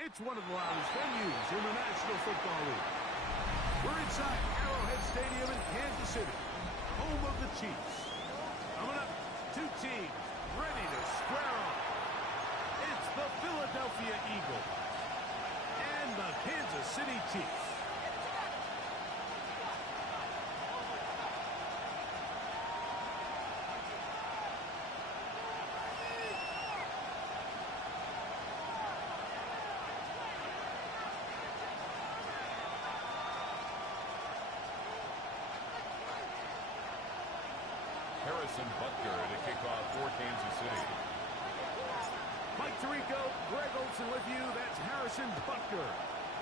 It's one of the loudest venues in the National Football League. We're inside Arrowhead Stadium in Kansas City, home of the Chiefs. Coming up, two teams ready to square off. It's the Philadelphia Eagles and the Kansas City Chiefs. Butker to kick off for Kansas City. Mike Tirico, Greg Olsen with you. That's Harrison Butker,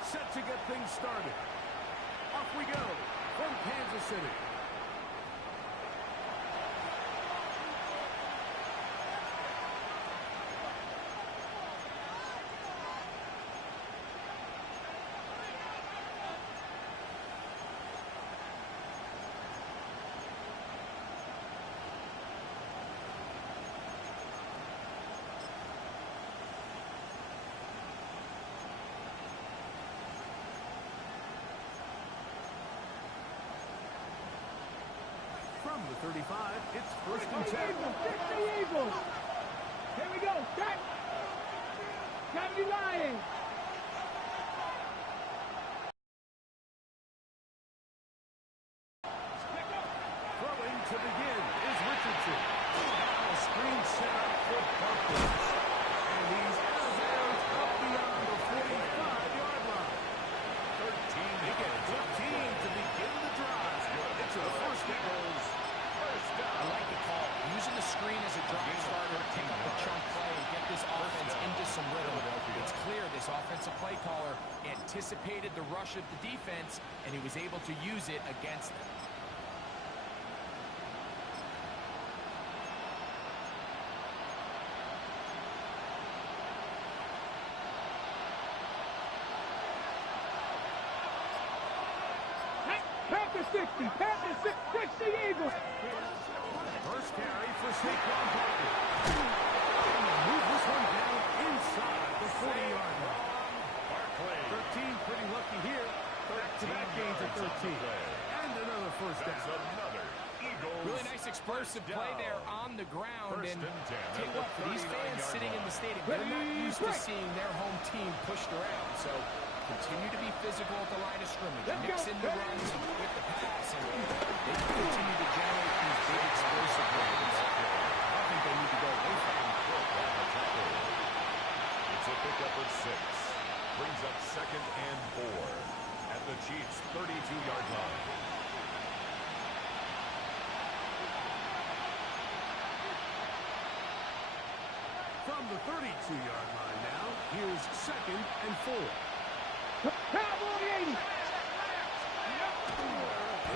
set to get things started. Off we go from Kansas City. From the 35, it's first and 10. Fix the Eagles. Here we go. Set. Cavity Lions. Throwing to begin is Richardson. Now a screen set up for Barkley. And he's out of bounds up beyond the 45-yard line. 13. They get 15 to begin the drive. It's a first down. I like the call. Using the screen as a drive starter to pick up a chunk play and get this offense into some rhythm. It's clear this offensive play caller anticipated the rush of the defense, and he was able to use it against them. Panther 60. Panther 60 Eagles. First carry for Saquon Barkley. Move this one down inside the 40-yard line. 13, pretty lucky here. Back-to-back gains at 13. And another first down. Really nice explosive play there on the ground. And tell you what, for these fans sitting in the stadium, they're not used to seeing their home team pushed around. So continue to be physical at the line of scrimmage. Mix in the runs with the pass. And they continue to generate these big explosive runs. I don't think they need to go away from them. It's a pickup of 6. Brings up 2nd and 4 at the Chiefs' 32-yard line. From the 32-yard line now, here's 2nd and 4. Cowboy 80. They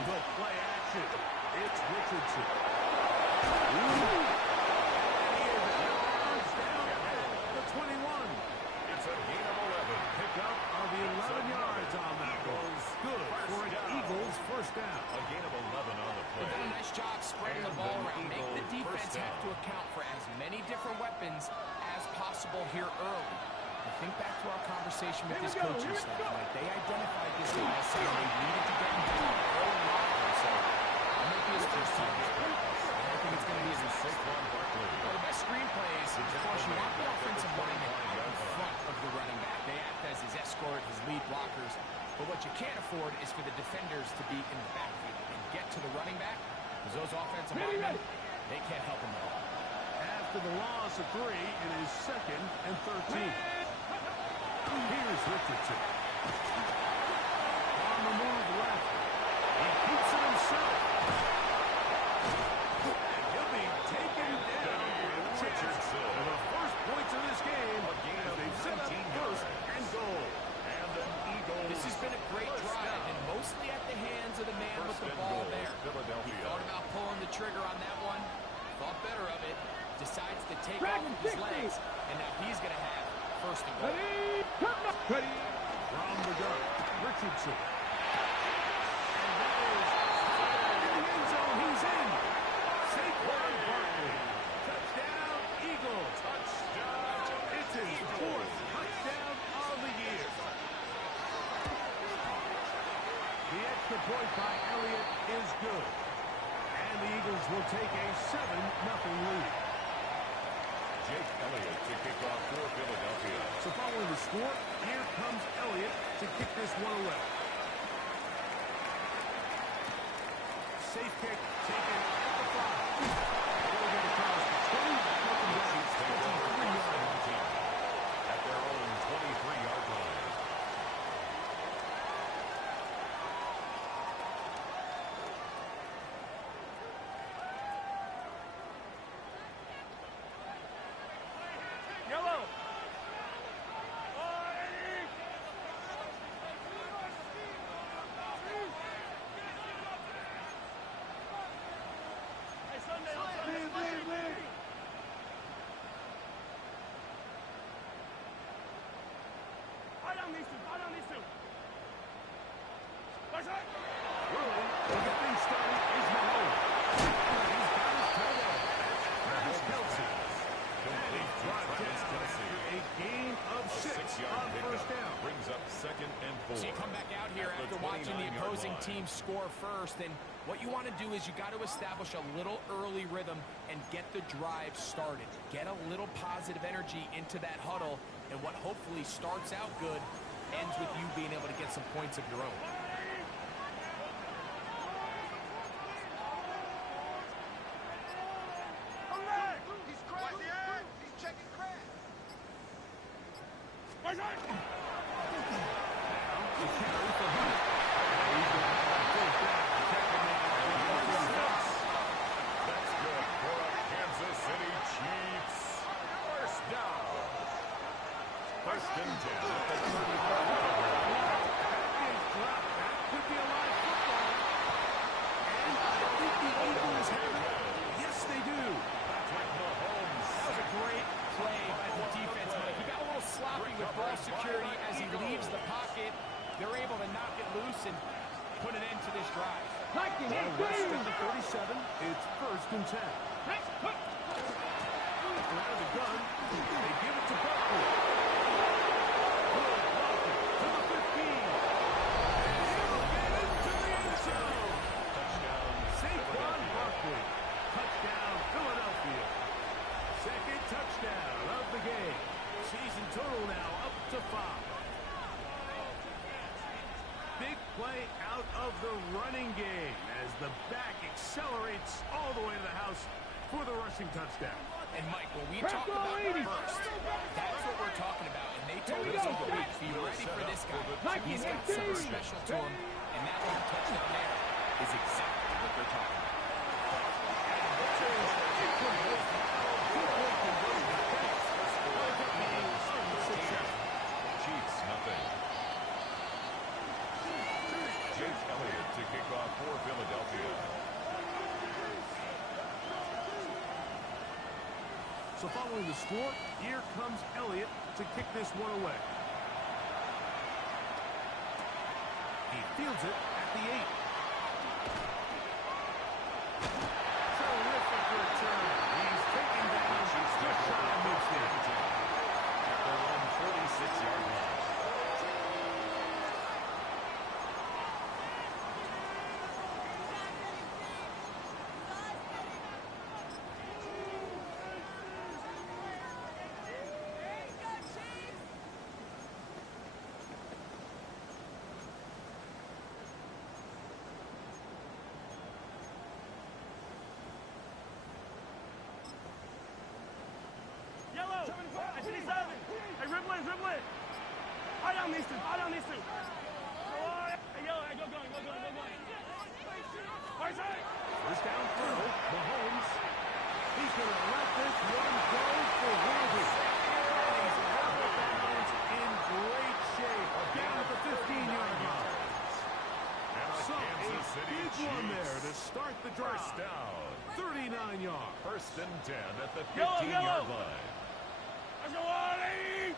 go play action. It's Richardson. Down at the 21. It's a gain of 11. Pick up of the 11 yards on that one. Good for an Eagles first down. A gain of 11 on the play. They've done a nice job spreading the ball around. Make the defense have to account for as many different weapons as possible here early. Think back to our conversation with this coaching staff. Like they identified this as something they needed to get involved early on. So that might be his first time. I don't think it's going to be his Saquon Barkley. Well, the best screen plays, of course, you want the offensive lineman out in front of the running back. They act as his escort, his lead blockers. But what you can't afford is for the defenders to be in the backfield and get to the running back, because those offensive linemen, they can't help him at all. After the loss of 3, it is 2nd and 13. Here's Richardson. On the move left. He keeps it himself. And he'll be taken down with Richardson. And the first points of this game as they've set up 1st and goal. And an Eagle. This has been a great drive, and mostly at the hands of the man with the ball there. He thought about pulling the trigger on that one. Thought better of it. Decides to take off with his legs. And now he's going to have 1st and goal. Ready from the gun, Richardson. And that is in the end zone. He's in. Saquon Barkley. Touchdown, Eagles. Touchdown. It's his 4th touchdown of the Jake Elliott to kick off for Philadelphia. So following the score, here comes Elliott to kick this one away. Safe kick taken at the 5. They'll get across the 20, making the Chiefs take over 17 at their own 23-yard line. Yellow. Early to get things started is Mahomes. He's got his toe there. Travis Kelce. Complete to Travis Kelce. A gain of 6 on first down. Brings up 2nd and 4. So you come back out here after watching the opposing team score first, and what you want to do is you got to establish a little early rhythm and get the drive started. Get a little positive energy into that huddle, and what hopefully starts out good ends with you being able to get some points of your own. That's good for a Kansas City Chiefs. First down. First and 10 at the 35-yard line. That could be a live football. And I think the Eagles have it. Yes, they do. Patrick Mahomes. That was a great play by the defense, Mike. He got a little sloppy with ball security as he leaves the pocket. They're able to knock it loose and put an end to this drive. Tucking it. West at the 37. It's first and 10. Around the gun. They give it to Barkley. Good blocking to the 15. And he'll get it to the end zone. Touchdown. Saquon Barkley. Touchdown, Philadelphia. Second touchdown of the game. Season total now up to 5. Big play out of the running game as the back accelerates all the way to the house for the rushing touchdown. And Mike, when we talk about burst, that's what we're talking about. And they told us all week, be ready for this guy. He's got something special to him, and that little touchdown there is exactly what they're talking about. Chiefs, nothing. Jake Elliott to kick off for Philadelphia. So following the score, here comes Elliott to kick this one away. He fields it at the 8. Terrific return. He's taken down just shy of midfield. At their own 46-yard line. Yellow. I see 7. Hey, dribble it. I don't need to. Hey, yellow. Hey, go going. First down throw. Mahomes. He's going to let this one go for Worthy. He's out of bounds in great shape. Down at the 15-yard line. So a big one there to start the drive. First down. 39 yards. First and 10 at the Yellow. 15-yard line. Let's go, Wally!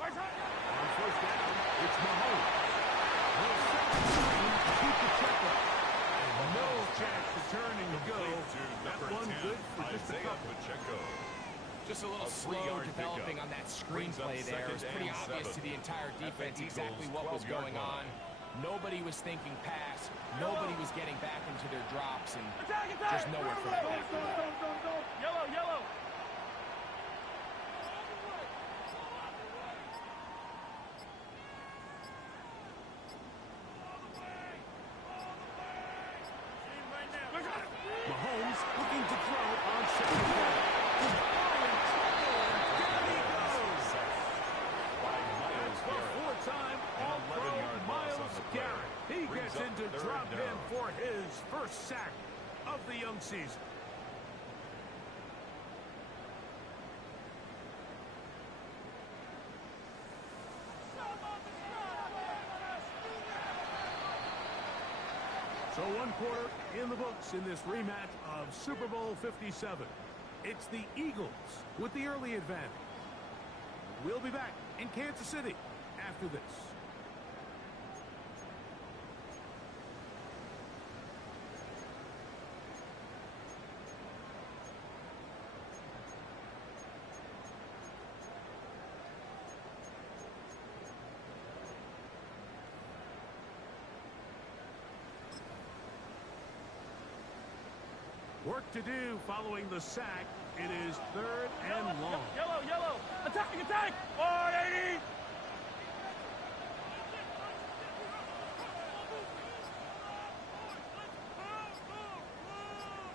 On first down, it's Mahomes. He'll set the screen to keep the check up. And no chance to turn and go. To That number one 10, good for just a Isaiah couple. Pacheco. Just a little little slow developing on that screenplay there. It was pretty obvious to the entire defense exactly what was going on. Nobody was thinking pass. Nobody was getting back into their drops, and just nowhere for that back. Yellow, yellow. Mahomes looking to throw on second down. There he goes. That's the four-time All-Pro Myles Garrett. He gets into drop in for his first sack of the young season. So one quarter in the books in this rematch of Super Bowl 57. It's the Eagles with the early advantage. We'll be back in Kansas City after this. Work to do following the sack. It is third and long. Yellow, yellow. Attack, attack. 180.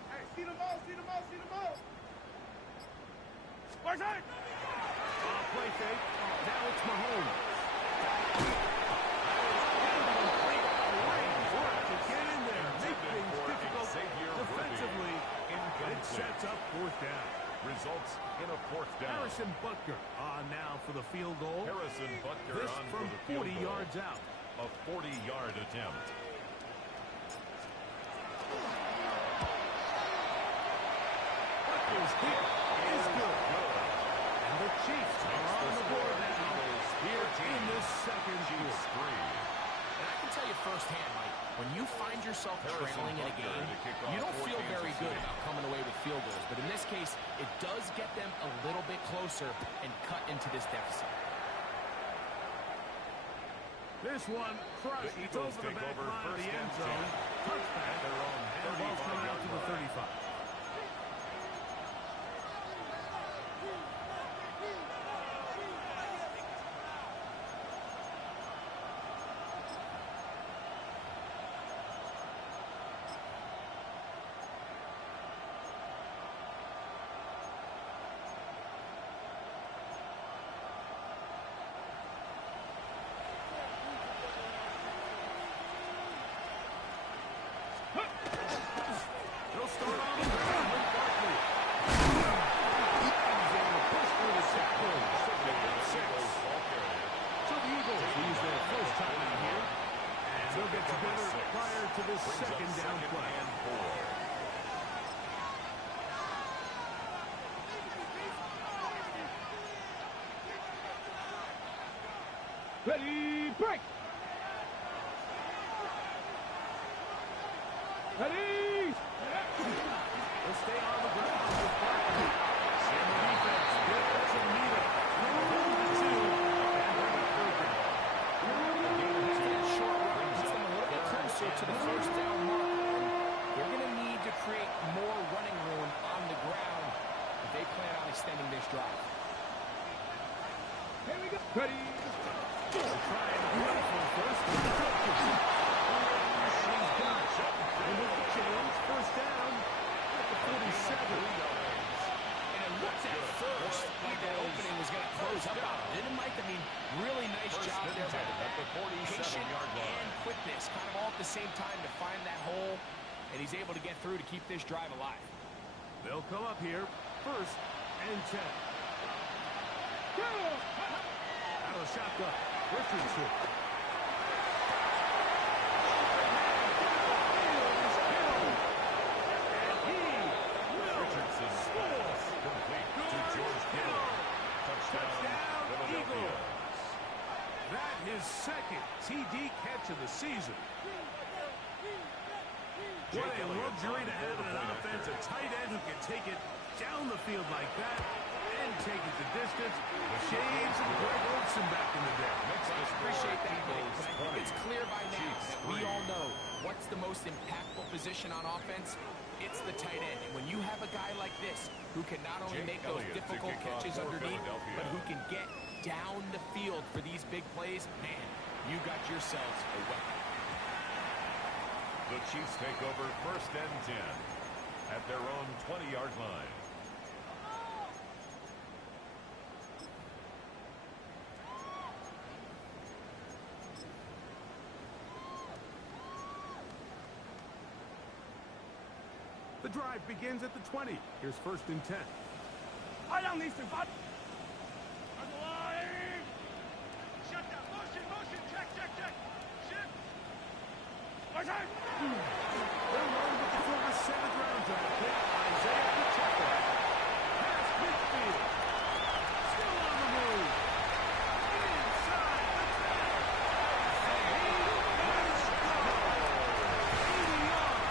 Hey, see the ball, see the ball, see the ball. Where's it? Play fake. Now it's Mahomes. To get in there, make things difficult defensively. It sets up fourth down. Results in a fourth down. Harrison Butker on now for the field goal. Harrison Butker This on from for the field 40 goal. yards out. A 40-yard attempt. Butker's kick is good. And the Chiefs are on the board now here in this second quarter. And I can tell you firsthand, Mike, when you find yourself trailing in a game, you don't feel very good about coming away with field goals. But in this case, it does get them a little bit closer and cut into this deficit. This one crushed. It's over the back line of the end zone. Touchback. And the ball's coming out to the 35. They'll start on the ground with Barkley. He's able to push through the second. So the Eagles use their first time out here. And they'll get together prior to this second down play. Ready, break. Ready. They'll stay on the ground with Barkley. And the defense doesn't need it. They'll hold the 2 and bring it third down. That short run puts them a little bit closer to the first down mark. They're going to need to create more running room on the ground if they plan on extending this drive. Here we go. Ready. They're trying to run for the first. She's got it. And with the change, first down at the 47. And it looked at first like that opening was going to close up on it. Didn't Mike? I mean, really nice job there by the back. Patient and quickness, kind of all at the same time to find that hole, and he's able to get through to keep this drive alive. They'll come up here, first and 10. Out of the shotgun, Richardson. His second TD catch of the season. What a luxury to have in an offense, a tight end who can take it down the field like that and take it the distance. Shades of Greg Olson back in the day. Appreciate that, Mike, but I think it's clear by now that we all know what's the most impactful position on offense. It's the tight end. And when you have a guy like this who can not only make those difficult catches underneath, but who can get down the field for these big plays, man, you got yourselves a weapon. The Chiefs take over 1st and 10 at their own 20-yard line. The drive begins at the 20. Here's 1st and 10. Eye down these two, bud. Shut down. Motion. Check. Shift. Where's that? They're rolling with the former 7th-round draft pick, Isaiah Pacheco. Past midfield. Still on the move. Inside the 10. And he lets go. 80 yards.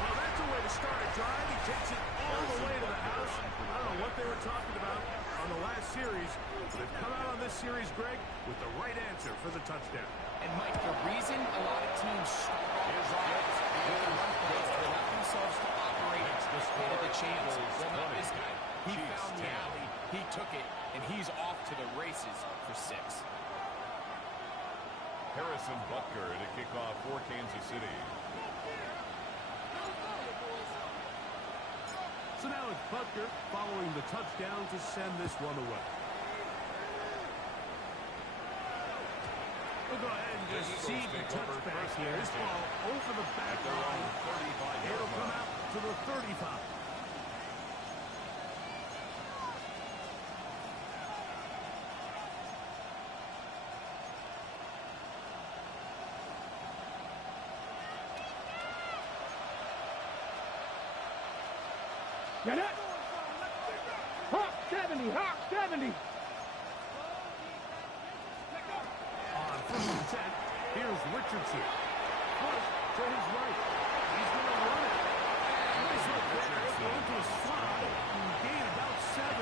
Well, that's a way to start a drive. He takes it all the way to the house. I don't know what they were talking about on the last series. They've come out on this series, Greg, with the right answer for the touchdown. And, Mike, the reason a lot of teams start off drives with the run plays to allow themselves to operate into the chains. Well, not this guy. He found the alley, he took it, and he's off to the races for 6. Harrison Butker to kick off for Kansas City. So now it's Butker following the touchdown to send this one away. We'll go ahead and just see the touchback here. This ball over the back line. It'll come out to the 35. Get it? Hawk 70. On 1st and 10, here's Richardson. Push to his right. He's going to run it. Nice look there. Going to a slot. Gain about 7.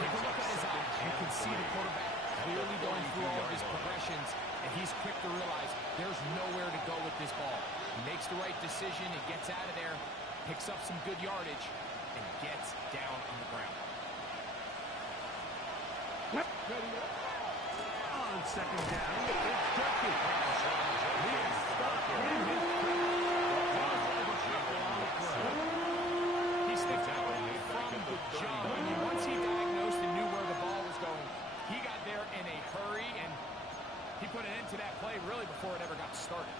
Take a look at his eyes. You can see the quarterback clearly going through all of his progressions, and he's quick to realize there's nowhere to go with this ball. He makes the right decision, he gets out of there, picks up some good yardage, and gets down on the ground. Yep. Ready up. On 2nd down, it's Durkin. He is stopped in his He stepped out from the jump. I mean, once he diagnosed and knew where the ball was going, he got there in a hurry, and he put an end to that play really before it ever got started.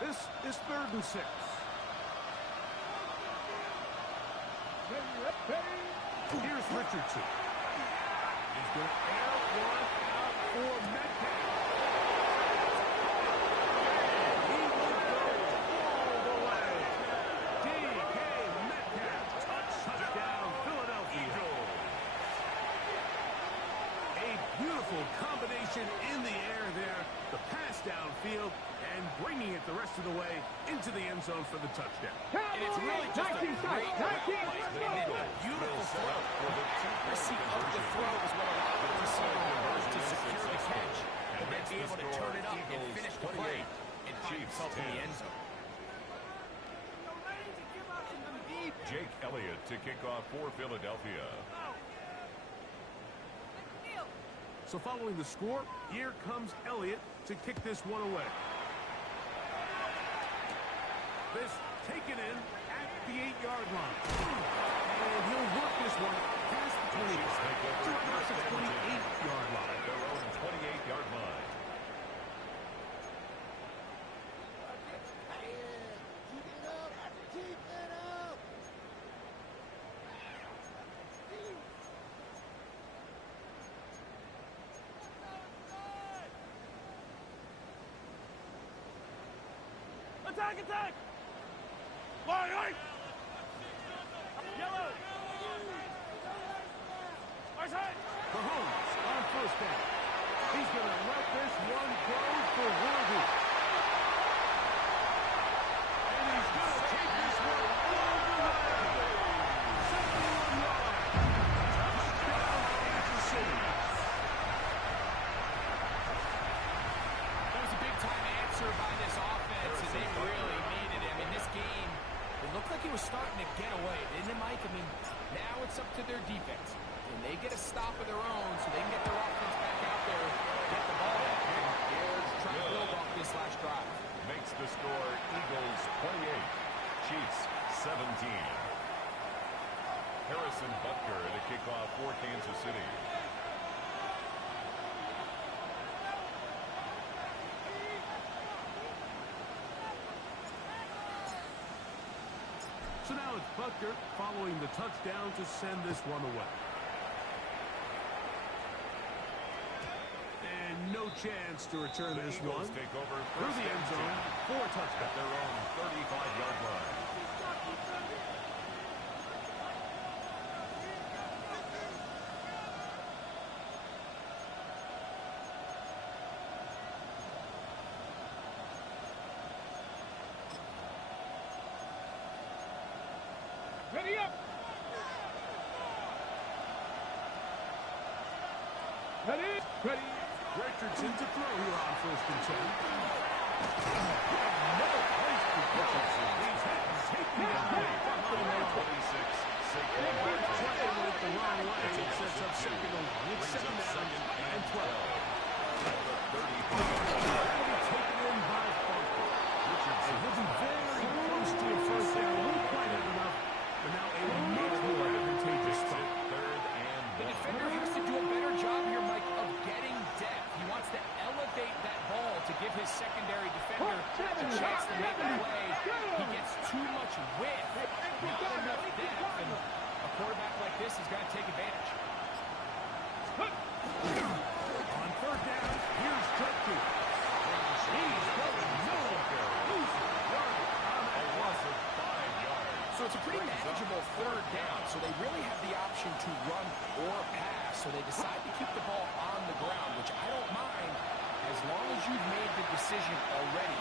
This is 3rd and 6. Here's Richardson. He's going to air one out for Metcalf. He will go all the way. D.K. Metcalf. Touchdown, Philadelphia. A beautiful combination in the air there. The pass downfield and bringing it the rest of the way into the end zone for the touchdown. And it's really just a great play. And then a beautiful throw. The accuracy of the throw is what allowed the receiver to secure the catch and then be able to turn it up and finish the play and find himself in the end zone. Jake Elliott to kick off for Philadelphia. So following the score, here comes Elliott to kick this one away. This taken in at the 8-yard line. And he'll work this one past the 20 to across the 28-yard line. Their own 28-yard line. Attack! Line! Yellow! Where's that? Mahomes on 1st down. He's going to let this one go for Worthy. And he's going to take this one all the way. 71 yards. Touchdown, Kansas City. That was a big-time answer by this offense, and they really needed him. In this game, it looked like he was starting to get away, didn't it, Mike? I mean, now it's up to their defense. And they get a stop of their own so they can get their offense back out there, get the ball back, and try to build off this last drive. Makes the score Eagles 28, Chiefs 17. Harrison Butker to kick off for Kansas City. So now it's Butker following the touchdown to send this one away. And no chance to return The this Eagles one take over through the end zone for a at touchdown. their own 35-yard line. Ready up. Ready. Ready. Richardson to throw here on 1st and 10. No place to go. He's taken down. 26, Saquon Barkley. Playing with it the wrong way. It sets up second and long. It's second down and 12. That'll be taken in by Barkley. Richardson will be very close to a first down. Won't quite have enough, but now a much more advantageous spot. Third and The one. defender has to do a better job here, Mike, of getting depth. He wants to elevate that ball to give his secondary defender a chance to make a play. He gets too much width, not enough depth, and a quarterback like this has got to take advantage. On 3rd down, here's Judkins. He's going nowhere. Losing yardage on A that loss of 5 yards. So it's a pretty manageable 3rd down, so they really have the option to run or pass, so they decide to keep the ball on the ground, which I don't mind as long as you've made the decision already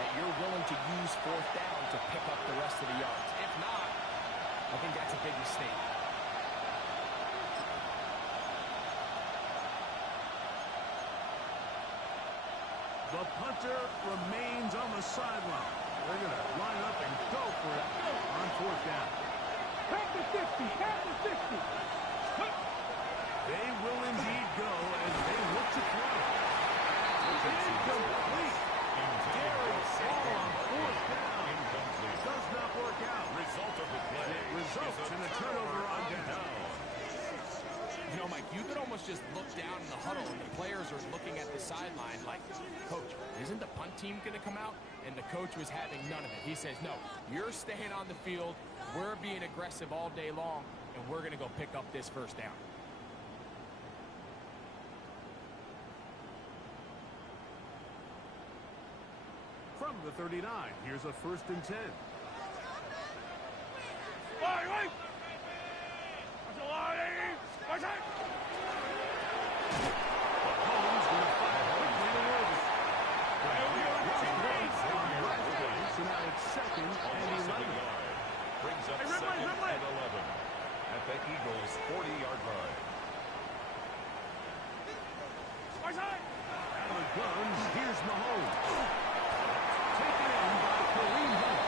that you're willing to use 4th down to pick up the rest of the yards. If not, I think that's a big mistake. The punter remains on the sideline. They're going to line up and go for it on 4th down. Half the 50. Half the 60. They will indeed go as they look to throw. Incomplete. Gary Ball on 4th down. Incomplete. Does not work out. Result of the play. It results in a turnover on down. You know, Mike, you could almost just look down in the huddle and the players are looking at the sideline like, Coach, isn't the punt team going to come out? And the coach was having none of it. He says, no, you're staying on the field. We're being aggressive all day long, and we're going to go pick up this 1st down. From the 39, here's a 1st and 10. Mahomes going to fire quickly to Worthy. So now it's 2nd and 11. Brings up 2nd and 11 at the Eagles' 40-yard line. Out of the guns, here's Mahomes. Taken in by Kareem Hunt.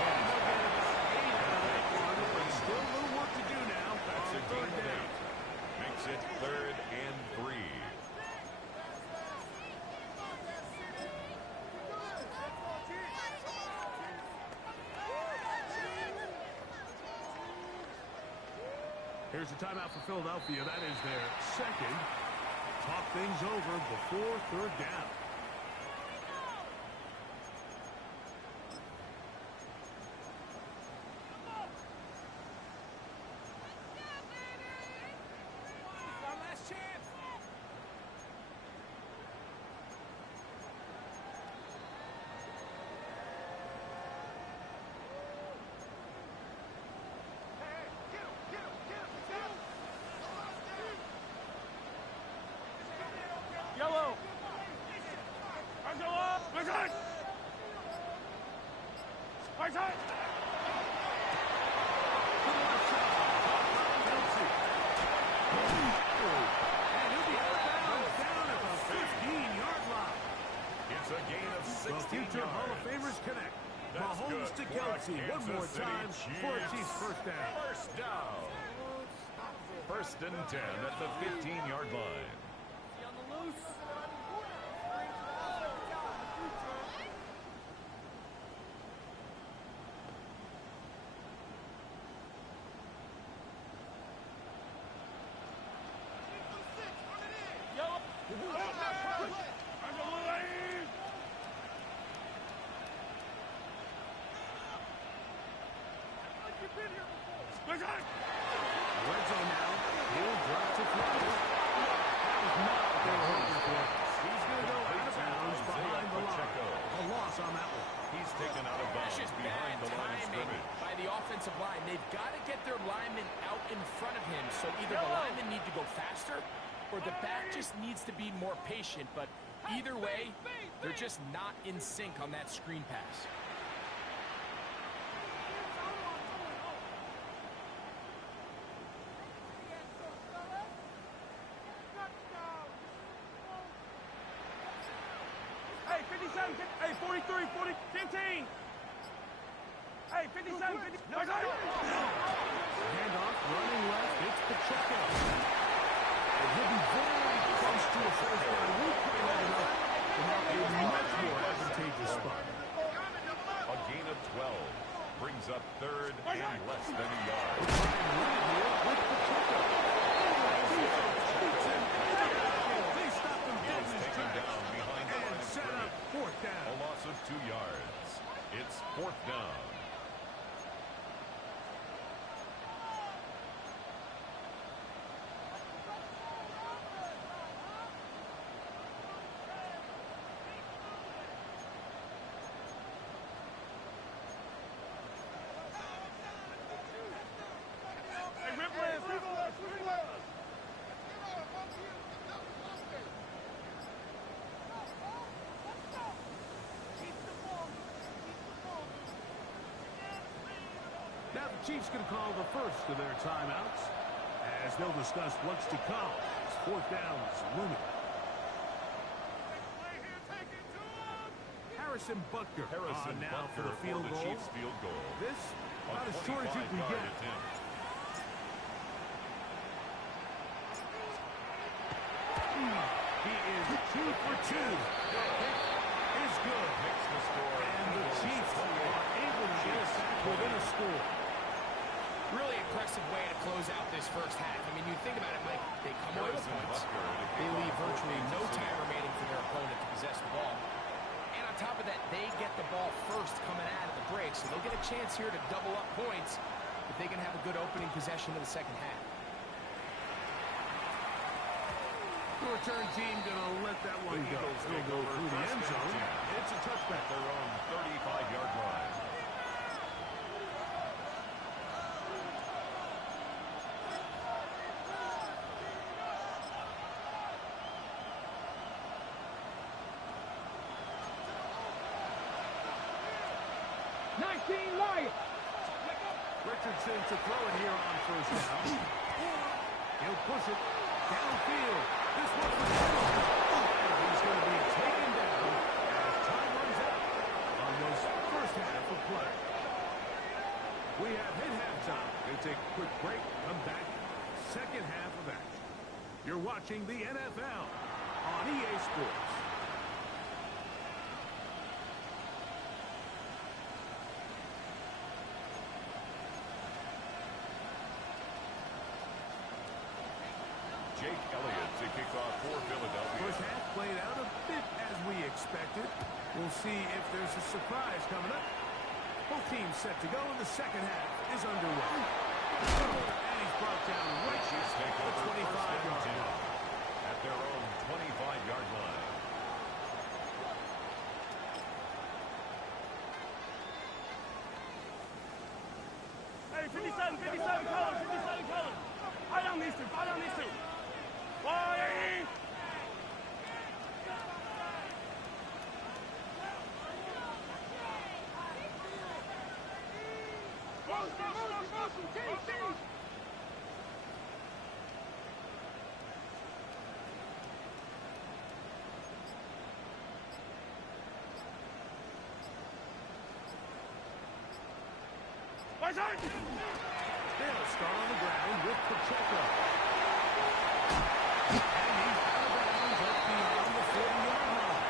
And they'll get about 8 out of that one. But still a little work to do now. That's a on gain 3rd of down. 8. Makes it 3rd and 3. Here's a timeout for Philadelphia. That is their 2nd. Talk things over before 3rd down. One last chance. Right side. To the left side. Kelsey. And he'll be out of bounds down at the 15-yard line. It's a gain of 16 The future yards. Hall of Famers connect. That's Mahomes to good for a Kelsey. One Kansas more City time for a Chiefs. Chiefs first down. First down. First and 10 at the 15-yard line. On the loose. Red zone now. He'll drop to Flowers. That was not what they were hoping for. He's going to go out of bounds behind the line. A loss on that one. He's taken out of That's bounds just behind bad the line of timing scrimmage. by the offensive line. They've got to get their linemen out in front of him. So either the linemen need to go faster or the back just needs to be more patient. But either way, they're just not in sync on that screen pass. Hey, 57, hey, 43, 40, 15. Hey, 57, 50. Right side. Handoff, running left. It's Pacheco. And he'll be very close to a first down. We'll play that enough to have a much more advantageous spot. A gain of 12 brings up third and less than a yard. Right here with Pacheco. They stopped him dead in his Taken tracks. down behind the line And of set up scrimmage. fourth A down. loss of 2 yards. It's fourth down. Hey, Riplands, Riplands. Now the Chiefs going to call the first of their timeouts as they'll discuss what's to come. As fourth down is looming. Harrison Butker Harrison on now for Butker the field for the goal. Chiefs field goal. This A about as short as you can 25-yard get. attempt. He is 2 for 2. That kick is good. Makes the score. And the Chiefs are able to get us back within a score. Really impressive way to close out this first half. I mean, you think about it, Mike, they come away with points. They leave virtually no time remaining for their opponent to possess the ball. And on top of that, they get the ball first coming out of the break, so they'll get a chance here to double up points if they can have a good opening possession of the second half. The return team going to let that one go. It'll go through the end zone. It's a touchback. Their own 35-yard line. Richardson to throw it here on first down. He'll push it downfield. This one for he's going to be taken down as time runs out on those first half of play. We have hit halftime. We'll take a quick break. Come back. Second half of action. You're watching the NFL on EA Sports. Jake Elliott to kick off for Philadelphia. First half played out a bit as we expected. We'll see if there's a surprise coming up. Both teams set to go, and the second half is underway. And he's brought down right Chiefs take at over the 25-yard line. at their own 25-yard line. Hey, 57, 57, colors, 57, colors. Fight on these two, fight on these two. Why? They'll start on the ground with Pacheco. And he's out of bounds up beyond the 40-yard line.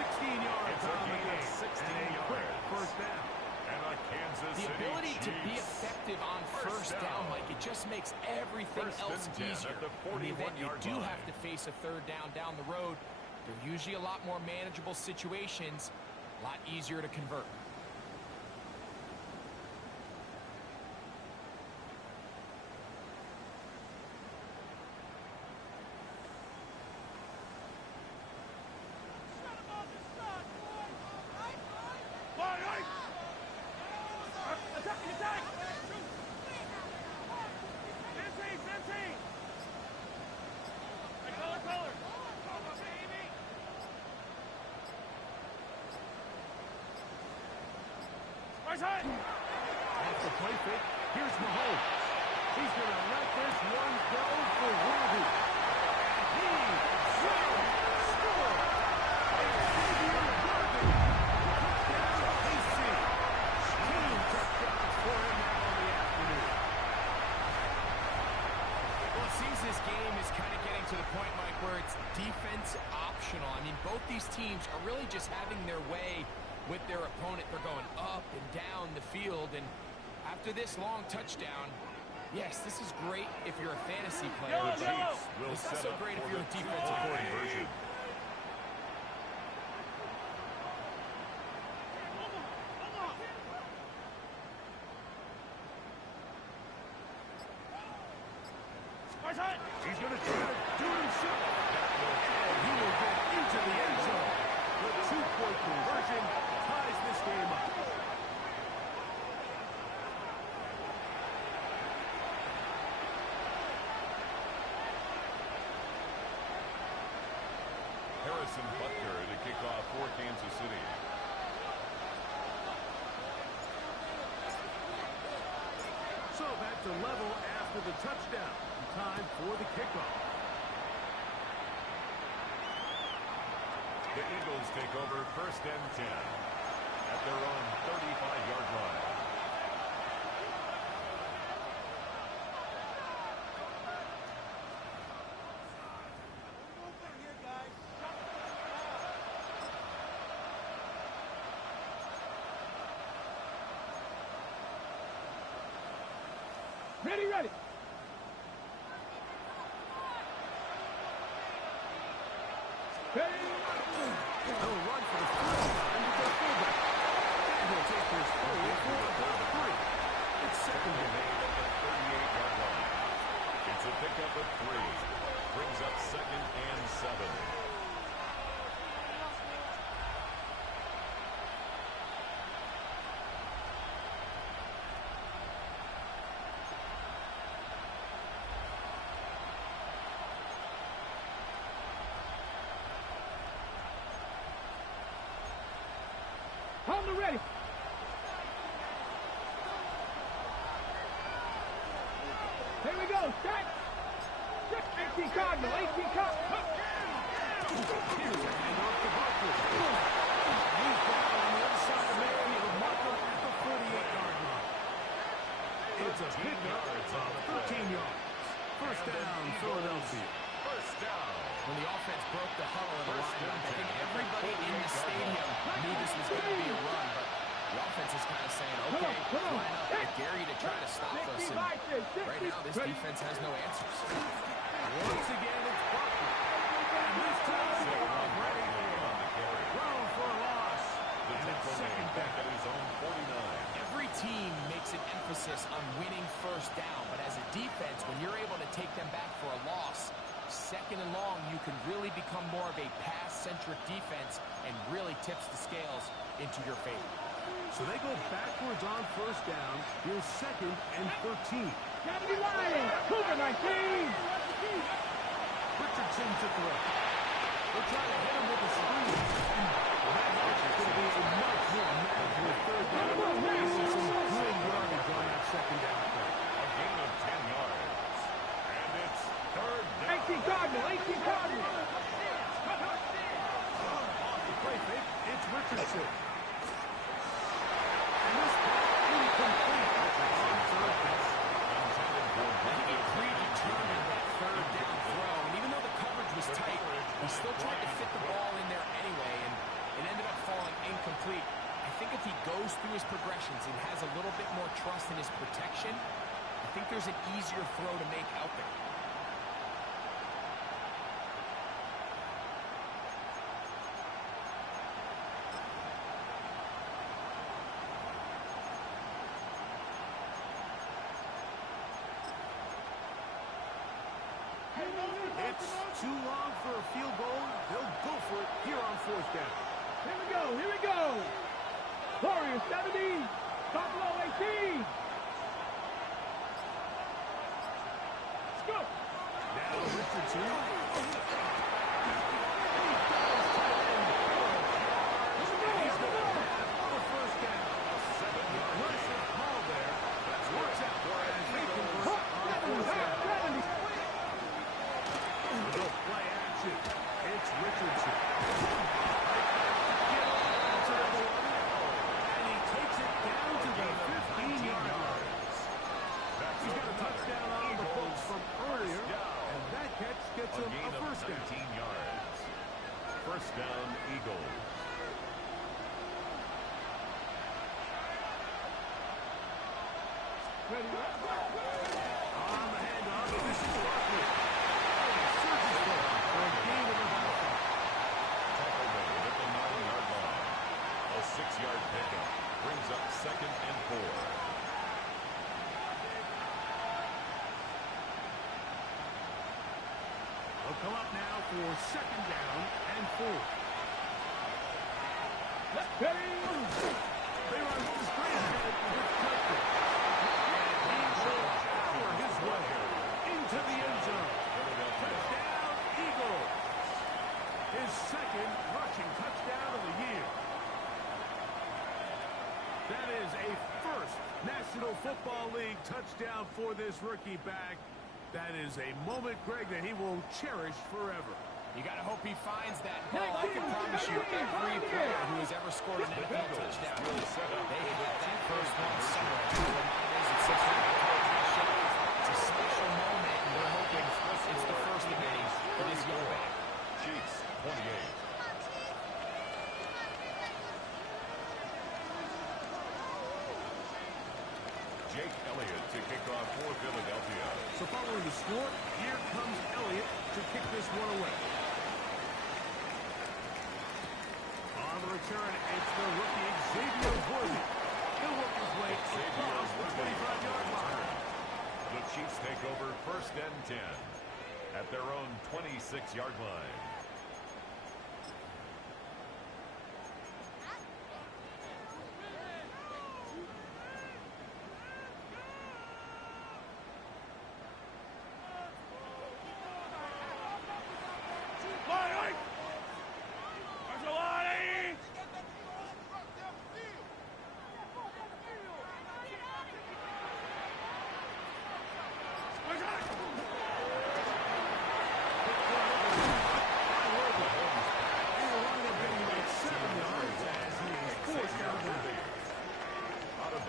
16 yards on the game. 16 and a quick first down. And a Kansas The City ability to be Chiefs. effective on first down, Mike, it just makes everything First else and 10 easier. at the In the event you 41-yard do line. have to face a third down the road, they're usually a lot more manageable situations, a lot easier to convert. Off the play fake, here's Mahomes. He's going to let this one go for Worthy. And he will score. Xavier Worthy. Touchdown, KC. 2 touchdowns for him now on the afternoon. Well, it seems this game is kind of getting to the point, Mike, where it's defense optional. I mean, both these teams are really just having their way with their opponent. They're going up and down the field, and after this long touchdown, yes, this is great if you're a fantasy player. The Chiefs will It's not set so up great if for you're the a defensive two-point coordinator. conversion. He's going to try to do it himself. And he will get into the end zone. The 2-point conversion ties this game up. Harrison Butker to kick off for Kansas City. So back to level after the touchdown. Time for the kickoff. The Eagles take over first and 10 at their own 35-yard line. Ready, ready. They'll run for the first time with their fullback. And he'll take this forward for about 3. It's second and 8 At the 38-yard line. It's a pickup of 3. Brings up second and 7. Hold the ready. Here we go. Set. 18 Cardinal. 18 Cardinal. Here's a handoff to Barkley. He's down on the other side of midfield. Mark him at the 48-yard line. It's a pickup of 13 yards. First down, Philadelphia. First down. When the offense broke the huddle of the line, I think everybody in the stadium knew this was going to be a run, but the offense is kind of saying, okay, line up with Gary to try to stop us, and right now this defense has no answers. Once again, it's Barkley. And this time, they're ready On the carry. thrown for a loss. The And it's tackle second made back down. at his own 49. Every team makes an emphasis on winning first down, but as a defense, when you're able to take them back for a loss, second and long, you can really become more of a pass-centric defense and really tips the scales into your favor. So they go backwards on first down. Here's second and 13. Gotta be lying. Cougar 19. Richardson to throw. They're trying to hit him with a screen. That is going to be a much more manageable third down. Some good It's Richardson. And this ball incomplete. On third base. He predetermined that third down throw, and even though the coverage was tight, he still tried to fit the ball in there anyway, and it ended up falling incomplete. I think if he goes through his progressions and has a little bit more trust in his protection, I think there's an easier throw to make out there. It's too long for a field goal. They'll go for it here on fourth down. Here we go, here we go. Warriors 70, Buffalo 18. Let's go. Now Richardson. He's going to have the first down. Aggressive call there. That's works out for as they convert on fourth down. No play action. It's Richardson. And he takes it down to the 15-yard line. He's got a touchdown on the books from earlier, and that catch gets him a first down. 19 yards. First down, Eagles. Ready, On the handoff, this is Barkley. Surges forward for a gain of about 5. Tackled at the 9-yard line. A 6-yard pickup brings up 2nd and 4. They'll come up now for 2nd down and 4. ready. They run straight ahead with Tucker. And he will power his way into the end zone. Touchdown, Eagles. His 2nd rushing touchdown of the year. That is a first National Football League touchdown for this rookie back. That is a moment, Greg, that he will cherish forever. You got to hope he finds that ball. I can promise you, every player who has ever scored an NFL touchdown, they had that first one somewhere. It's a special moment, and they're hoping it's the first of many for this young back. Chiefs, 28. Jake Elliott to kick off for Philadelphia. So following the score, here comes Elliott to kick this one away. On the return, it's the rookie Xavier Worthy. He'll work his way across the 25-yard line. The Chiefs take over 1st and 10 at their own 26-yard line.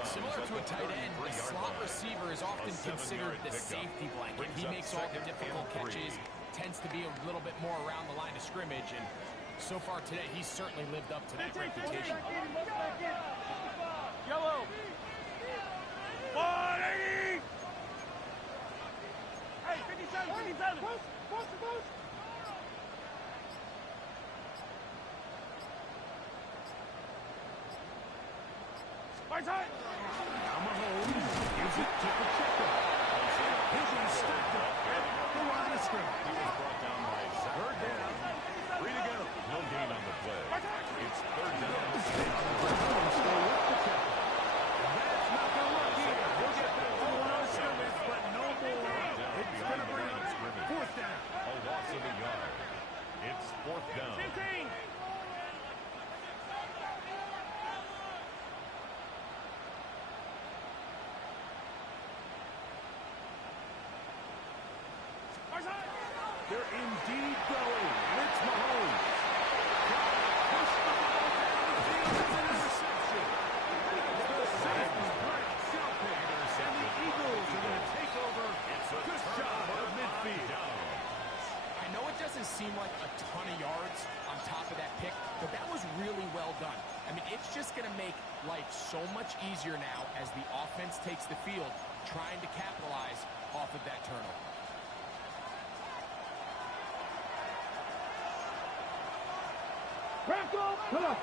Similar to a tight end, the slot receiver is often considered the safety blanket. He makes all the difficult catches, tends to be a little bit more around the line of scrimmage, and so far today, he's certainly lived up to that reputation. Yellow. 180. Hey, 57, 57. Post. Right side. Now Mahomes gives it to Pacheco. He'll be stacked up at the line of scrimmage. He was brought down by Zach. 3rd down. 3 to go. No gain on the play. It's 3rd down. Stay with Pacheco. That's not going to work either. He'll get back to the line of scrimmage, but no more. It's going to bring up 4th down. A loss of a yard. It's 4th down. 15. They're indeed going. It's Mahomes. Push the ball down That's an interception. The safety blank shell pick. And the Eagles are going to take over. Good shot of midfield. I know it doesn't seem like a ton of yards on top of that pick, but that was really well done. I mean, it's just going to make life so much easier now as the offense takes the field, trying to capitalize off of that turnover. Come on.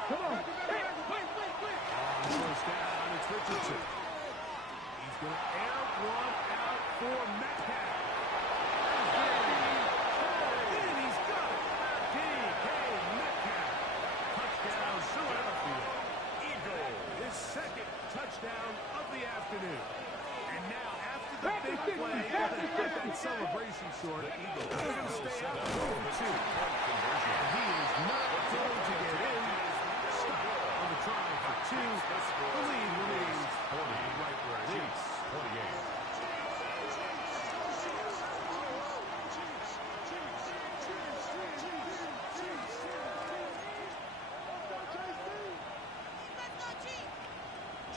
First down, it's Richardson. He's going to air one out for Metcalf. And he's got it. DK Metcalf. Touchdown, Philadelphia. Eagle. His second touchdown of the afternoon. And now, after the big play, they cut that celebration short. The Eagles are going to stay out for 2. And he is not going to get in. Stop on the try for 2. The lead remains 40, right where it is. 48.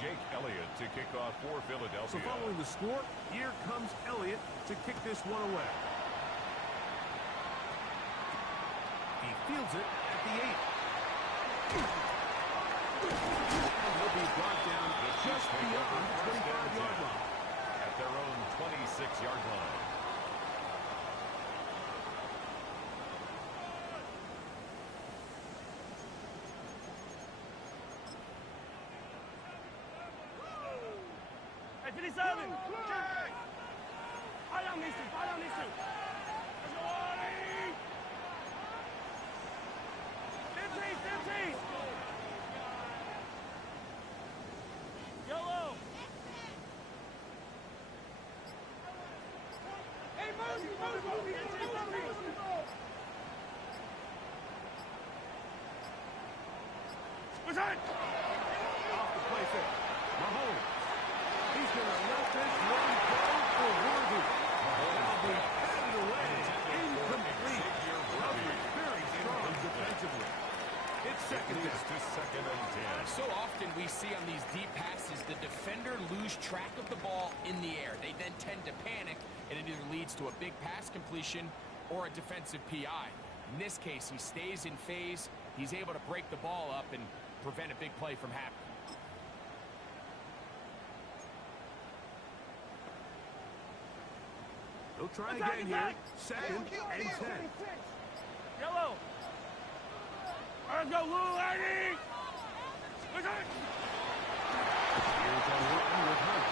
Jake Elliott to kick off for Philadelphia. So following the score, here comes Elliott to kick this one away. He fields it at the 8. And he'll be brought down just beyond the 25-yard line. At their own 26-yard line. Hey, 57. Fire down these two. Let's go, Artie. 15. Yellow. Hey, move. What's that? Off the play fake. Mahomes. He's going to let this one go for Worthy. That'll be batted away. Incomplete. Coverage very strong defensively. It's second down. To second and 10. So often we see on these deep passes, the defender lose track of the ball in the air. They then tend to panic, and it either leads to a big pass completion or a defensive PI. In this case, he stays in phase. He's able to break the ball up and prevent a big play from happening. He'll try again here. Second and 10. Yellow. Let's go, Lou, Eddie. What's that? Here's a Wharton with Hunt.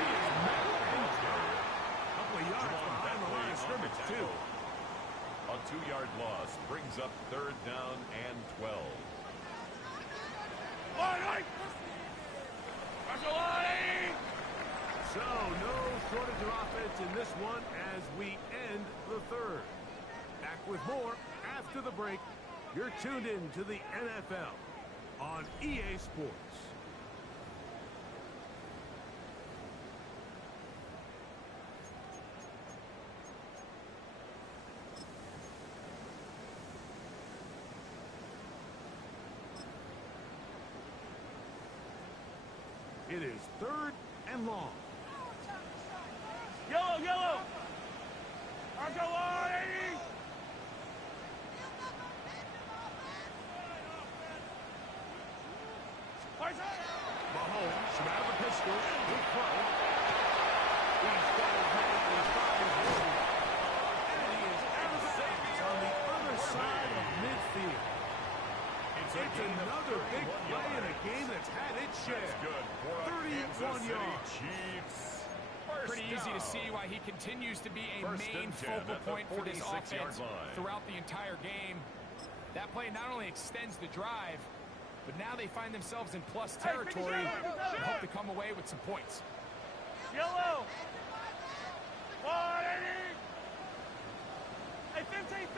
He is met and carried. A couple of yards behind the line of scrimmage, too. A 2-yard loss brings up 3rd down and 12. So, no shortage of offense in this one as we end the 3rd. Back with more after the break. You're tuned in to the NFL on EA Sports. It is 3rd and long. Yellow. Let's go, Eddie. Mahomes should have a pistol. Good throw. He's got his man in his pocket. And he is out of bounds on the other side of midfield. It's another big play in a game that's had its share. Good for 31 yards. Chiefs. Pretty easy to see why he continues to be a main focal point for this offense throughout the entire game. That play not only extends the drive, but now they find themselves in plus territory and hope to come away with some points. Yellow. Eddie. Hey, 15.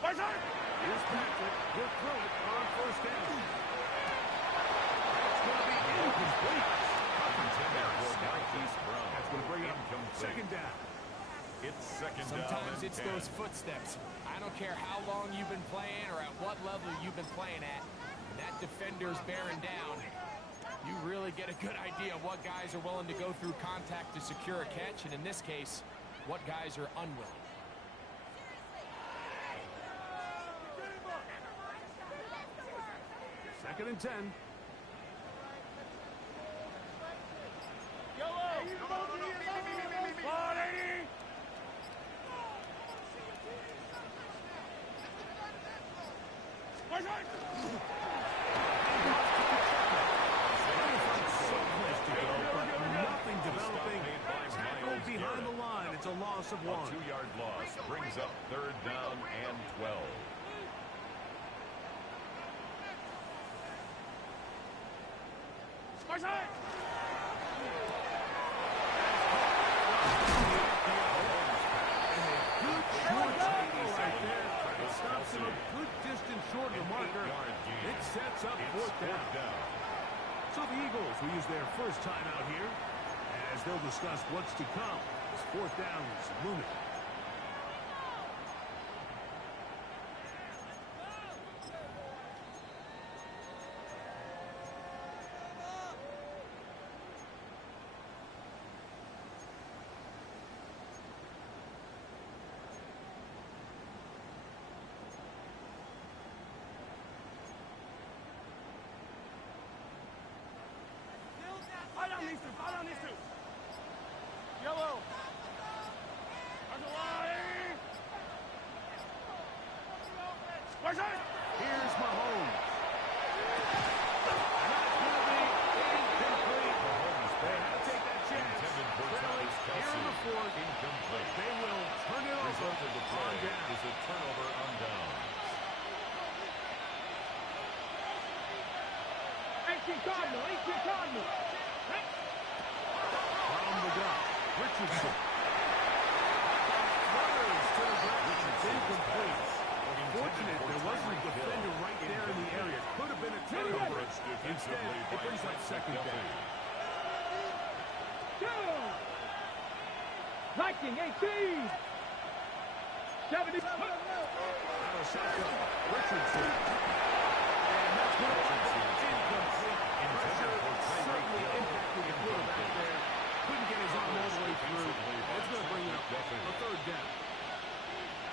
What's that? Here's Patrick. He'll throw it on first down. That's going to be incomplete. That's going to bring up Second down. It's second down Sometimes and it's 10. those footsteps. I don't care how long you've been playing or at what level you've been playing at. When that defender's bearing down, you really get a good idea of what guys are willing to go through contact to secure a catch, and in this case, what guys are unwilling. Second and 10. Nothing developing. Tackle behind the line. It's a loss of A 1. 2-yard loss brings up third down and 12. Stops him a good distance short of the marker. It sets up fourth down. So the Eagles will use their first time out here as they'll discuss what's to come as fourth down is looming. Fall on these two. Yellow. Here's Mahomes. Not going to be incomplete. They had to take that chance. Trailing here in the fourth. Incomplete. They will turn it over Result of the play on down. is a turnover on downs. 18 Cardinal, 18 Cardinal. From the gun, Richardson. Flutters to the ground. It's incomplete. Fortunate there wasn't a defender right there in the area. Could have been a turnover. Instead, it brings up second down. Viking, 18. 70. Out of shotgun, Richardson. And that's what it was. Incomplete. Pressure certainly impacted the quarterback there. Couldn't get his arm all the way through. It's going to bring up a third down.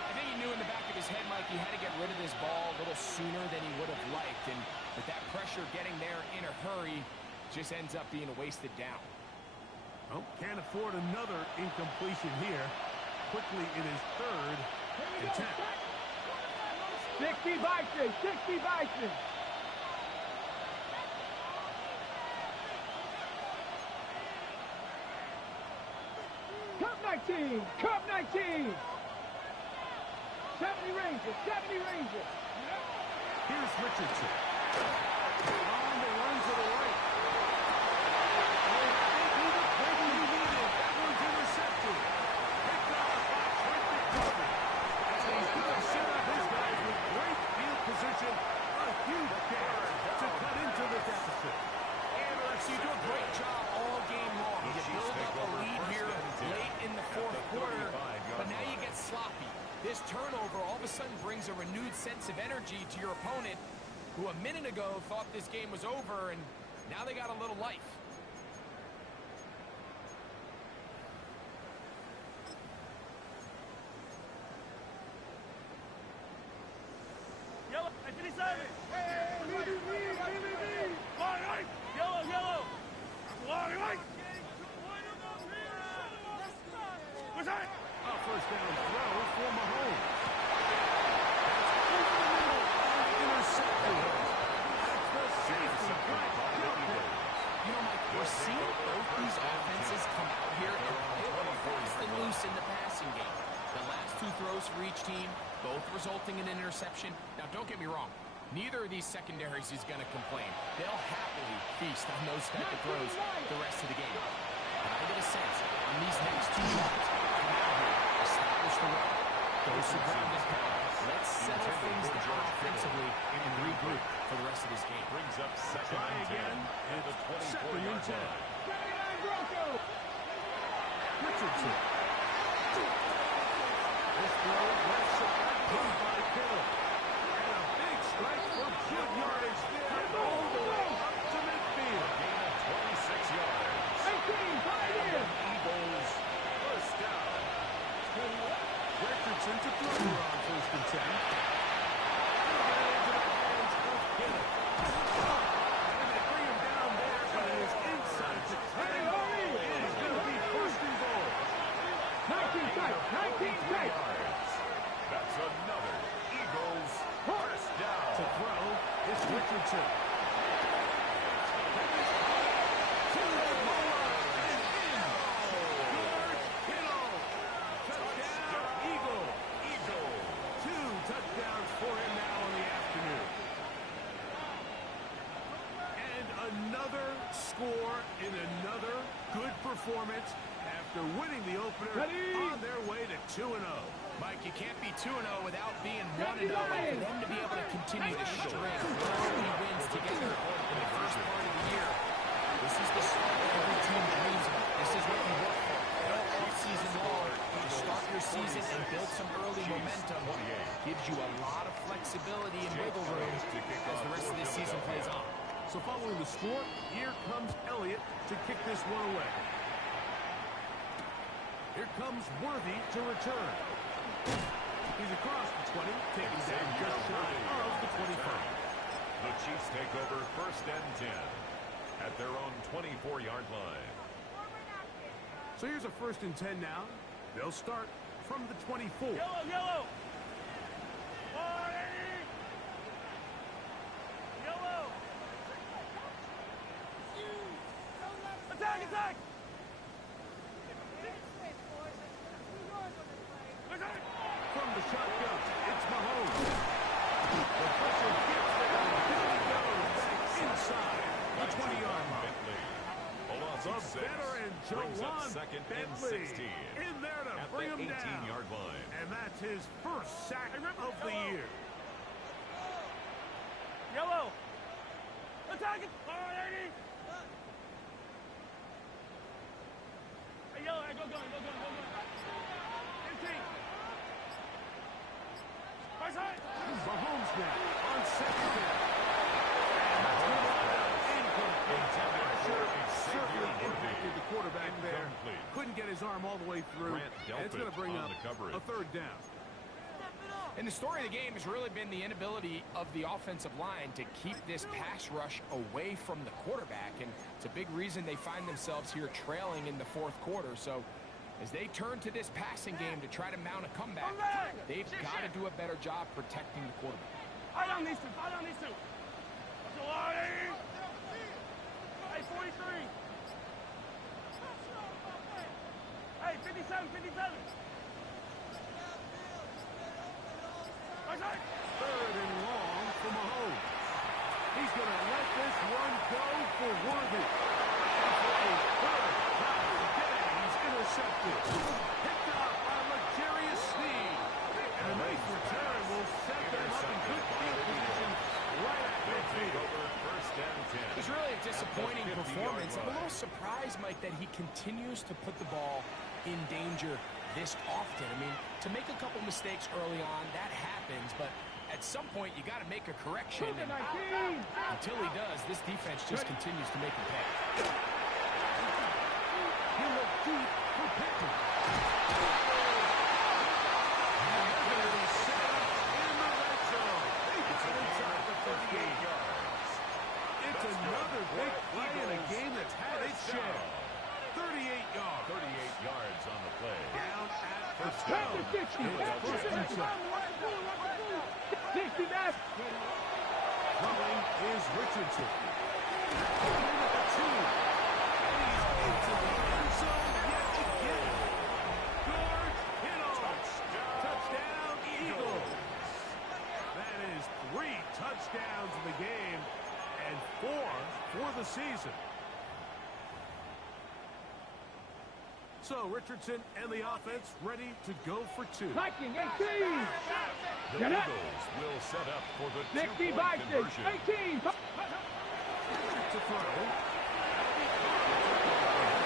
I think he knew in the back of his head, Mike, he had to get rid of this ball a little sooner than he would have liked. And with that pressure getting there in a hurry, just ends up being a wasted down. Well, can't afford another incompletion here. Quickly in his third and 10. 60 Vikings, 60 Vikings. Cup 19, Cup 19. 70 Rangers, 70 Rangers. Here's Richardson. On the run to the right. That one's intercepted. Picked off by Trent McDuffie. And he's going to set up his guys with great field position. A huge chance to cut into the deficit. You do a great job all game long. You build up a lead here late in the fourth quarter, but now you get sloppy. This turnover all of a sudden brings a renewed sense of energy to your opponent, who a minute ago thought this game was over, and now they got a little life. Yellow, 57. Yellow, yellow. What's that? A first down throw for Mahomes. That's over the middle and intercepted. That's the safety right. You know, Mike, we're seeing both these offenses come out here and play a little fast and loose in the passing game. The last two throws for each team, both resulting in an interception. Now, don't get me wrong. Neither of these secondaries is going to complain. They'll happily feast on those type of throws the rest of the game. But I get a sense on these next two yards, come out here, establish the run, go some ground and pound. Let's settle things down offensively and regroup for the rest of this game. Brings up second Try and 10 again. at the Second 24-yard and 10. line. Richardson. Richardson. To the goal line and in. George Kittle. Touchdown, Eagle. Eagle. 2 touchdowns for him now in the afternoon. And another score in another good performance after winning the opener on their way to 2-0. Mike, you can't be 2-0 without being 1-0, and for them to be able to continue to string early wins together in the first part of the year, this is the start that every team dreams of. This is what you work for all season long. To start your season and build some early momentum gives you a lot of flexibility and wiggle room as the rest of this season plays on. So following the score, here comes Elliott to kick this one away. Here comes Worthy to return. He's across the 20, taking down just shy of the 25. The Chiefs take over 1st and 10 at their own 24-yard line. So here's a 1st and 10 now. They'll start from the 24. Yellow, yellow. Yellow. Attack, attack. From the shotgun, it's Mahomes. The pressure gets there, and down he goes back inside the 20-yard line. The veteran Jawan Bentley in there to bring him down. 18-yard line. And that's his first sack of the year. Yellow. Attack it. All right, 80. Hey, yellow. Hey, go gun. 15. Right side. Mahomes now on 2nd down. Incomplete. Pressure certainly impacted the quarterback there. Couldn't get his arm all the way through. And it's going to bring up a 3rd down. And the story of the game has really been the inability of the offensive line to keep this pass rush away from the quarterback. And it's a big reason they find themselves here trailing in the 4th quarter. So as they turn to this passing game to try to mount a comeback, they've got to do a better job protecting the quarterback. Fight on these two. Hey, 43. Hey, 57. Right side. 3rd and long for Mahomes. He's going to let this one go for Worthy. And for a 3rd time today, he's intercepted. Picked up by Legarius Sneed. And a nice return will set them up in good field position right at midfield. It's really a disappointing performance. I'm a little surprised, Mike, that he continues to put the ball in danger this often. I mean, to make a couple mistakes early on, that happens, but at some point you got to make a correction. And until he does, this defense just continues to make him pay. He looked deep for Pittman. And they're going to be set up in the red zone. It's inside the 38 yards. It's another big play in a game that's had its share. 38 yards. 38 yards on the play. Down at the 12. It's 1st and 10. Throwing is Richardson. Going at the 2. And he's into the end zone yet again. George Kittle. Touchdown, Eagles. That is 3 touchdowns in the game and 4 for the season. So Richardson and the offense ready to go for 2. Viking 18. The Eagles will set up for the 2-point conversion. 18. To throw.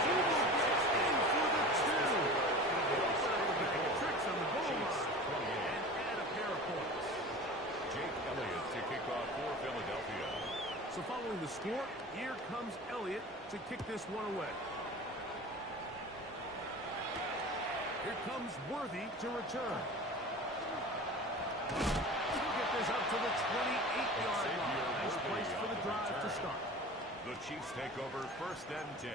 Eagles in for the 2. Tricks on the goal line and add a pair of points. Jake Elliott to kick off for Philadelphia. So following the score, here comes Elliott to kick this one away. Here comes Worthy to return. He'll get this up to the 28-yard line. Nice place for the drive to start. The Chiefs take over 1st and 10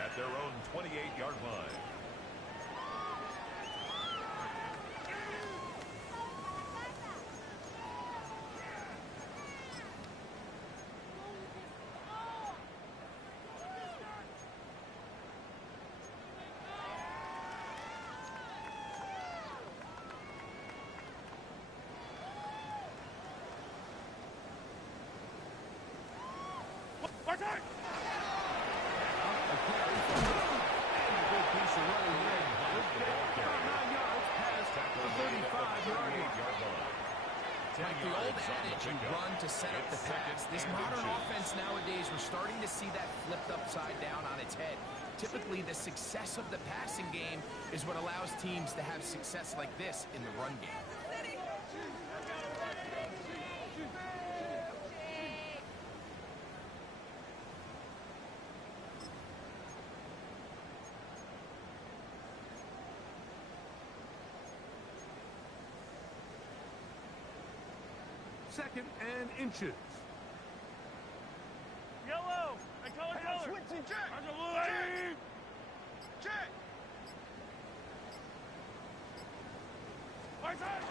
at their own 28-yard line. Like the old adage, you run to set up the pass. This modern offense nowadays, we're starting to see that flipped upside down on its head. Typically, the success of the passing game is what allows teams to have success like this in the run game. Second and inches. Yellow. And color. Switching, check. There's a blue lady. Check. Right side.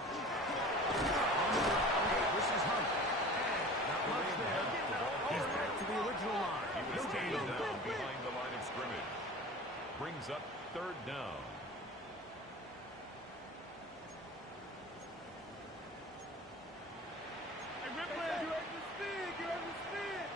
This is Hunt. Not much there. He's back to the original line. He was No gain taken on down that. behind the line of scrimmage. Brings up third down. Hey, Ripley. Get ready to spin. Get ready to spin.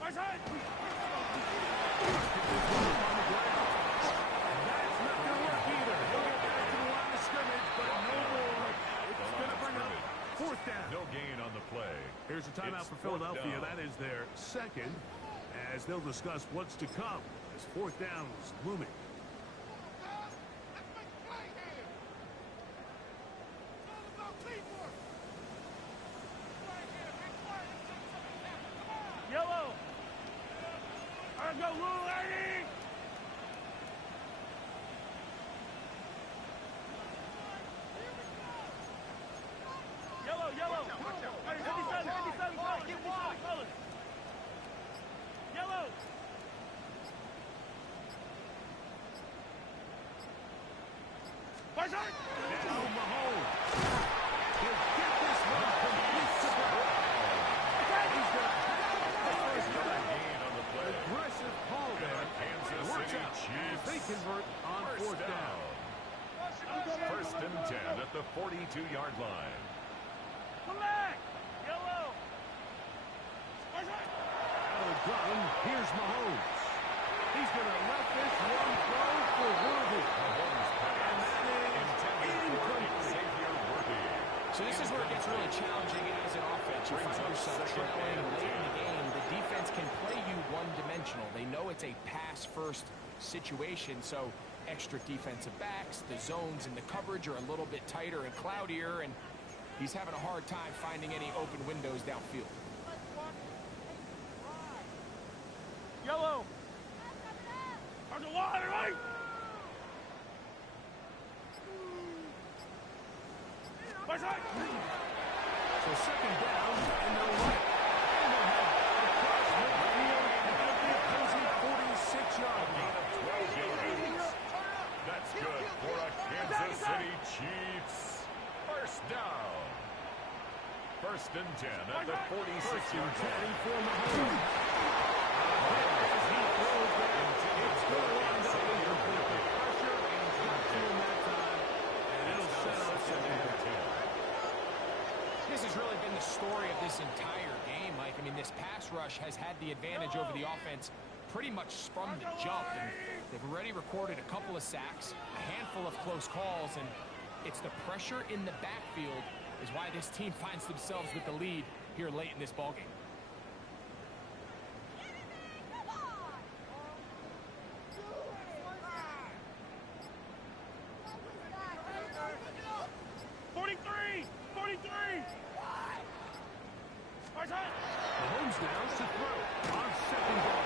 Right side. That's not going to work either. He'll get back to the line of scrimmage, but no more. It's going to bring up fourth down. No gain on the play. Here's a timeout It's for fourth Philadelphia. down. That is their second, as they'll discuss what's to come as fourth down is looming. Let's make a play here. It's all about teamwork. Right here. Big play. Let's make something happen. Come on. Yellow. Let's go, blue lady. Yellow. Watch out. Hey, 57 colors. 57 colors. Yellow. Right side. Now Mahomes. He'll get this one complete to Brown. He's going to Another gain on the play. aggressive call there. Kansas It works City out as Chiefs. they convert on fourth down. First and 10 at the 42-yard line. Come back. Yellow. Right side. Out of the gun, here's Mahomes. He's going to let this one go for Worthy. Mahomes pass intended for incomplete. Xavier Worthy. So this is where it gets really challenging as an offense. You find yourself trailing late in the game. The defense can play you one-dimensional. They know it's a pass-first situation, so extra defensive backs, the zones and the coverage are a little bit tighter and cloudier, and he's having a hard time finding any open windows downfield. Yellow. There's a water, right? Right side. So second down, and they'll right. And they'll have across midfield at the opposing 46-yard line. 12 yards. That's good for a Kansas City Chiefs. First down. First and 10 at the 46-yard line. For Mahomes. As he throws that, it's going to wind up incomplete. Pressure and got to him that time, and it'll set up second down. This has really been the story of this entire game, Mike. I mean, this pass rush has had the advantage over the offense pretty much from the jump. And they've already recorded a couple of sacks, a handful of close calls, and it's the pressure in the backfield is why this team finds themselves with the lead here late in this ballgame. Mahomes now to throw on second down.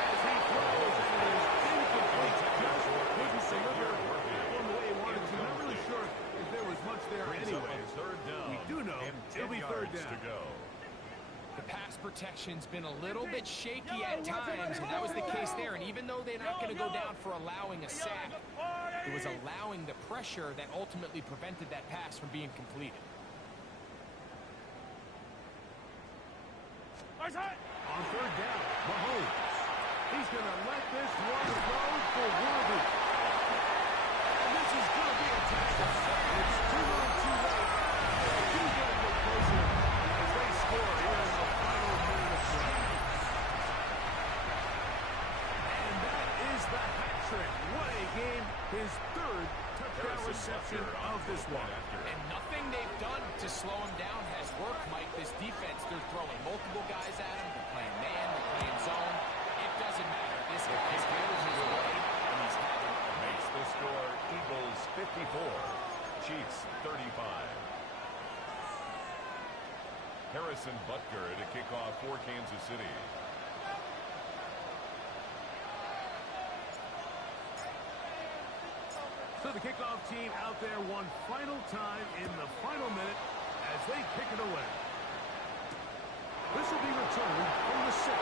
As he throws, it is incomplete. Just couldn't deliver one the way he wanted to. Not really sure if there was much there anyways. Third down. We do know it'll be third yards down. to go. The pass protection's been a little bit shaky at times, and that was the case there. And even though they're not going to go down for allowing a sack, it was allowing the pressure that ultimately prevented that pass from being completed. On third down, Mahomes. He's going to let this one go for Worthy. And this is going to be a tackle. possession of this one. And nothing they've done to slow him down has worked, Mike. This defense, they're throwing multiple guys at him. They're playing man, they're playing zone. It doesn't matter. This guy's getting his way, and he's having a Makes the score Eagles 54, Chiefs 35. Harrison Butker to kick off for Kansas City. So the kickoff team out there one final time in the final minute as they kick it away. This will be returned from the 6.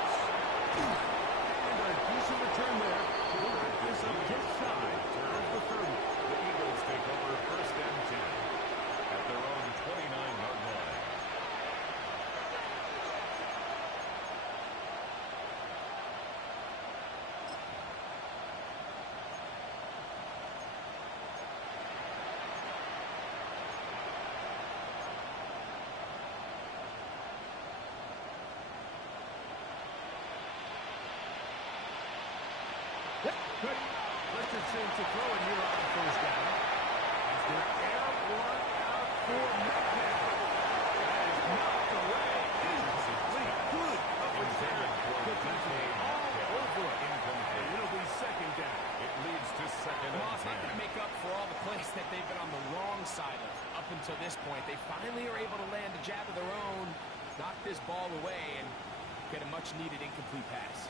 And a decent return there. We'll get this up just shy of the 30. The Eagles take over first and 10 at their own 29-yard line. Richardson to throw it here on first down. He's going to air one out for Metcalf. That is knocked away. Incomplete. Good coverage there. Potentially all over it. And it'll be second down. It leads to second Well, and it's not going to 10. make up for all the plays that they've been on the wrong side of up until this point. They finally are able to land a jab of their own, knock this ball away, and get a much-needed incomplete pass.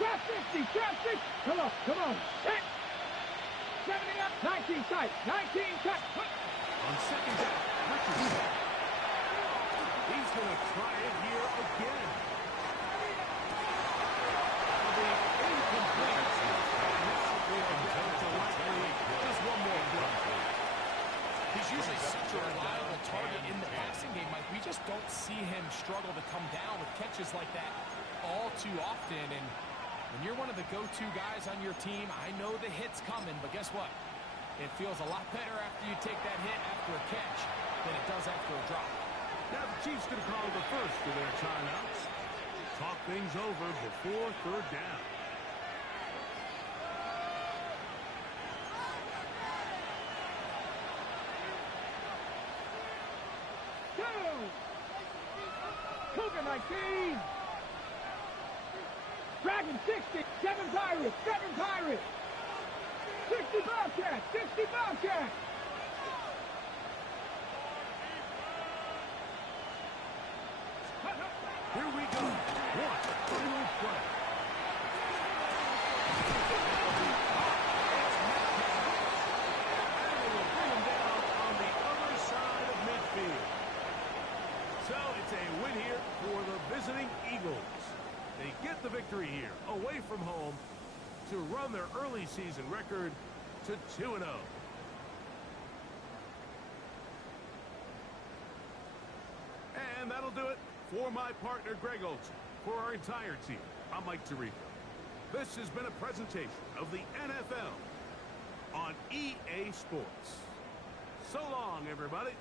Trap 60, trap 60. Come on. Set. 70 up, 19 tight, 19 tight. On second down, Richardson. He's going to try it here again. That'll be incomplete. We are down to likely just one more play. He's usually such a reliable target in the passing game, Mike. We just don't see him struggle to come down with catches like that all too often. And when you're one of the go-to guys on your team, I know the hit's coming, but guess what? It feels a lot better after you take that hit after a catch than it does after a drop. Now the Chiefs going to call the first of their timeouts. Talk things over before third down. Cougar 19. Dragon 60. 7 Pirates. 60 Bobcats. 60 Bobcats. Here we go. One final play. And they will bring him down on the other side of midfield. So it's a win here for the visiting Eagles. They get the victory here, away from home, to run their early season record to 2-0. And that'll do it for my partner, Greg Olson. For our entire team, I'm Mike Tirico. This has been a presentation of the NFL on EA Sports. So long, everybody.